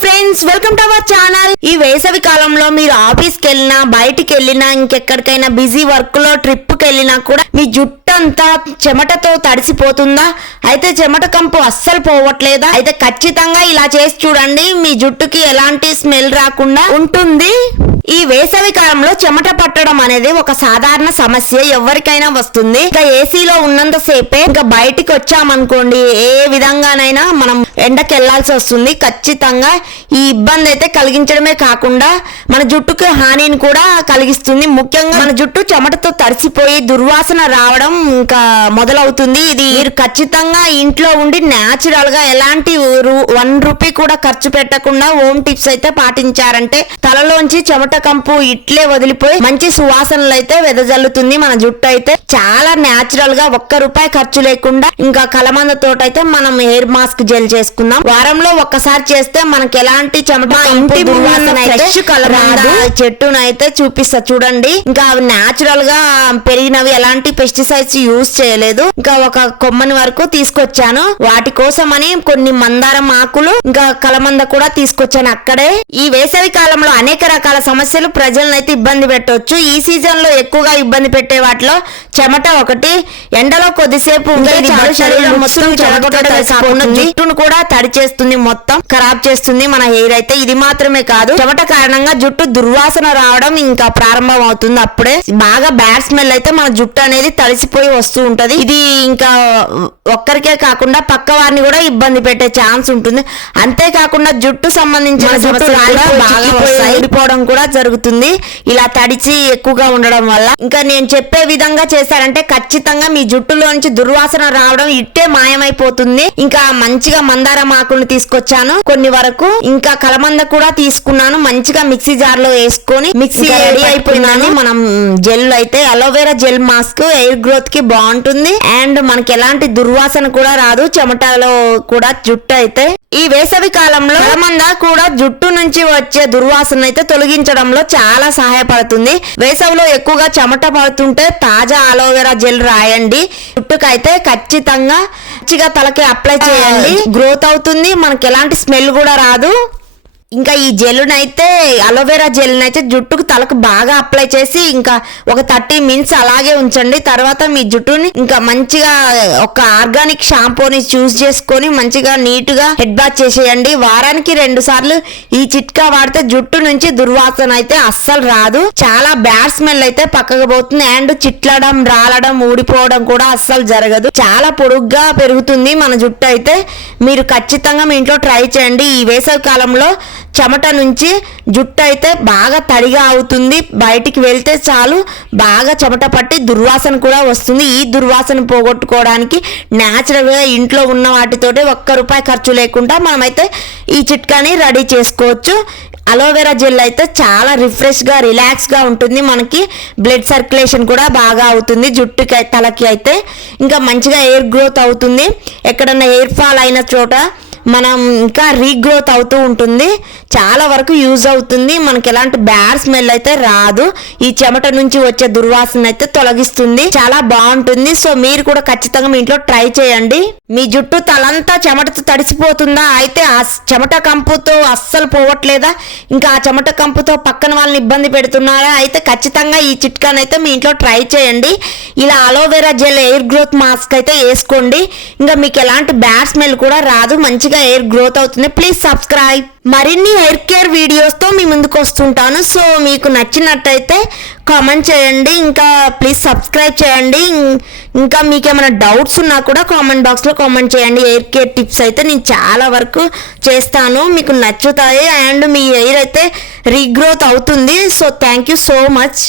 Friends, welcome to our channel. ఈ వేసవి కాలంలో మీరు ఆఫీస్కి వెళ్ళినా, బయటికి వెళ్ళినా, ఇంకెక్కడికైనా బిజీ వర్క్ లో ట్రిప్కి వెళ్ళినా కూడా మీ జుట్టు అంతా చెమటతో తడిసిపోతుందా? అయితే చెమట కంపు అస్సలు పోవట్లేదా? అయితే ఖచ్చితంగా ఇలా చేసి చూడండి, మీ జుట్టుకి ఎలాంటి స్మెల్ రాకుండా ఉంటుంది. ఈ వేసవి కాలంలో చెమట పట్టడం అనేది ఒక సాధారణ సమస్య, ఎవరికైనా వస్తుంది. ఇంకా ఏసీలో ఉన్నంత సేపే ఇంకా బయటికి వచ్చామనుకోండి, ఏ విధంగానైనా మనం ఎండకి వెళ్లాల్సి వస్తుంది. ఖచ్చితంగా ఈ ఇబ్బంది అయితే కలిగించడమే కాకుండా మన జుట్టుకి హానిని కూడా కలిగిస్తుంది. ముఖ్యంగా మన జుట్టు చెమటతో తడిసిపోయి దుర్వాసన రావడం ఇంకా మొదలవుతుంది. ఇది మీరు ఖచ్చితంగా ఇంట్లో ఉండి న్యాచురల్ గా ఎలాంటి ₹1 కూడా ఖర్చు పెట్టకుండా హోమ్ టిప్స్ అయితే పాటించారంటే తలలోంచి చెమట కంపు ఇట్లే వదిలిపోయి మంచి సువాసనలు అయితే వెదజల్లుతుంది. మన జుట్టు అయితే చాలా న్యాచురల్ గా ₹1 ఖర్చు లేకుండా ఇంకా కలమంద తోట అయితే మనం హెయిర్ మాస్క్ జెల్ చేసుకుందాం. వారంలో ఒక్కసారి చేస్తే మనకి ఎలాంటి చెమట ఇంటి ఫ్రెష్ కలమంద చెట్టునైతే చూపిస్తా చూడండి. ఇంకా న్యాచురల్ గా పెరిగినవి, ఎలాంటి పెస్టిసైడ్స్ యూజ్ చేయలేదు. ఇంకా ఒక కొమ్మని వరకు తీసుకొచ్చాను. వాటి కోసమని కొన్ని మందారం ఆకులు ఇంకా కలమంద కూడా తీసుకొచ్చాను అక్కడే. ఈ వేసవి కాలంలో అనేక రకాల సమస్యలు ప్రజలను అయితే ఇబ్బంది పెట్టవచ్చు. ఈ సీజన్ లో ఎక్కువగా ఇబ్బంది పెట్టే వాటిలో చెమట ఒకటి. ఎండలో కొద్దిసేపు జుట్టును కూడా తడి చేస్తుంది, మొత్తం ఖరాబ్ చేస్తుంది మన హెయిర్ అయితే. ఇది మాత్రమే కాదు, చెమట కారణంగా జుట్టు దుర్వాసన రావడం ఇంకా ప్రారంభం అవుతుంది. అప్పుడే బాగా బ్యాడ్ స్మెల్ అయితే మన జుట్టు అనేది తడిసిపోయి వస్తూ ఉంటది. ఇది ఇంకా ఒక్కరికే కాకుండా పక్క వారిని కూడా ఇబ్బంది పెట్టే ఛాన్స్ ఉంటుంది. అంతేకాకుండా జుట్టు సంబంధించిన ఊడిపోవడం కూడా జరుగుతుంది ఇలా తడిచి ఎక్కువగా ఉండడం వల్ల. ఇంకా నేను చెప్పే విధంగా చేశారంటే ఖచ్చితంగా మీ జుట్టులోంచి దుర్వాసన రావడం ఇట్టే మాయమైపోతుంది. ఇంకా మంచిగా మందారం ఆకులను తీసుకొచ్చాను కొన్ని వరకు, ఇంకా కలమంద కూడా తీసుకున్నాను. మంచిగా మిక్సీ జార్ లో వేసుకొని మిక్సీ రెడీ అయిపోయినాను. మనం జెల్ అయితే aloe vera gel mask hair growth కి బాగుంటుంది అండ్ మనకి ఎలాంటి దుర్వాసన కూడా రాదు చెమటలో కూడా. జుట్టు అయితే ఈ వేసవి కాలంలో కలమంద కూడా జుట్టు నుంచి వచ్చే దుర్వాసన అయితే తొలగించడంలో చాలా సహాయపడుతుంది. వేసవిలో ఎక్కువగా చెమట పడుతుంటే తాజా అలోవెరా జెల్ రాయండి. జుట్టుకైతే ఖచ్చితంగా మంచిగా తలకి అప్లై చేయండి, గ్రోత్ అవుతుంది, మనకి ఎలాంటి స్మెల్ కూడా రాదు. ఇంకా ఈ జెల్లునైతే అలోవెరా జెల్నైతే జుట్టుకు తలకు బాగా అప్లై చేసి ఇంకా ఒక 30 మినిట్స్ అలాగే ఉంచండి. తర్వాత మీ జుట్టుని ఇంకా మంచిగా ఒక ఆర్గానిక్ షాంపూని చూస్ చేసుకొని మంచిగా నీట్ గా హెడ్ బాత్ చేసేయండి. వారానికి 2 సార్లు ఈ చిట్కా వాడితే జుట్టు నుంచి దుర్వాసన అయితే అస్సలు రాదు. చాలా బ్యాడ్ స్మెల్ అయితే పక్కకు పోతుంది అండ్ చిట్లడం, రాలడం, ఊడిపోవడం కూడా అస్సలు జరగదు. చాలా పొడుగ్గా పెరుగుతుంది మన జుట్టు అయితే. మీరు ఖచ్చితంగా మీ ఇంట్లో ట్రై చేయండి. ఈ వేసవి కాలంలో చెమట నుంచి జుట్టు అయితే బాగా తడిగా అవుతుంది. బయటికి వెళ్తే చాలు బాగా చెమట పట్టి దుర్వాసన కూడా వస్తుంది. ఈ దుర్వాసన పోగొట్టుకోవడానికి న్యాచురల్ గా ఇంట్లో ఉన్న వాటితోటి ₹1 ఖర్చు లేకుండా మనమైతే ఈ చిట్కాని రెడీ చేసుకోవచ్చు. అలోవెరా జెల్ అయితే చాలా రిఫ్రెష్ గా, రిలాక్స్ గా ఉంటుంది. మనకి బ్లడ్ సర్క్యులేషన్ కూడా బాగా అవుతుంది జుట్టుకి, తలకి అయితే. ఇంకా మంచిగా హెయిర్ గ్రోత్ అవుతుంది. ఎక్కడన్నా హెయిర్ ఫాల్ అయిన చోట మనం ఇంకా రీగ్రోత్ అవుతూ ఉంటుంది. చాలా వరకు యూజ్ అవుతుంది. మనకి ఎలాంటి బ్యాడ్ స్మెల్ అయితే రాదు. ఈ చెమట నుంచి వచ్చే దుర్వాసన అయితే తొలగిస్తుంది. చాలా బాగుంటుంది. సో మీరు కూడా ఖచ్చితంగా మీ ఇంట్లో ట్రై చేయండి. మీ జుట్టు తలంతా చెమటతో తడిసిపోతుందా? అయితే ఆ చెమట కంపుతో అస్సలు పోవట్లేదా? ఇంకా ఆ చెమట కంపుతో పక్కన వాళ్ళని ఇబ్బంది పెడుతున్నారా? అయితే ఖచ్చితంగా ఈ చిట్కానైతే మీ ఇంట్లో ట్రై చేయండి. ఇలా aloe vera gel hair growth mask అయితే వేసుకోండి. ఇంకా మీకు ఎలాంటి బ్యాడ్ స్మెల్ కూడా రాదు, మంచిగా హెయిర్ గ్రోత్ అవుతుంది. Please subscribe. మరిన్ని హెయిర్ కేర్ వీడియోస్ తో మీ ముందుకు వస్తుంటాను. సో మీకు నచ్చినట్టయితే కామెంట్ చేయండి, ఇంకా ప్లీజ్ సబ్స్క్రైబ్ చేయండి. ఇంకా మీకు ఏమైనా డౌట్స్ ఉన్నా కూడా కామెంట్ బాక్స్ లో కామెంట్ చేయండి. హెయిర్ కేర్ టిప్స్ అయితే నేను చాలా వరకు చేస్తాను, మీకు నచ్చుతాయి అండ్ మీ హెయిర్ అయితే రీగ్రోత్ అవుతుంది. So thank you so much.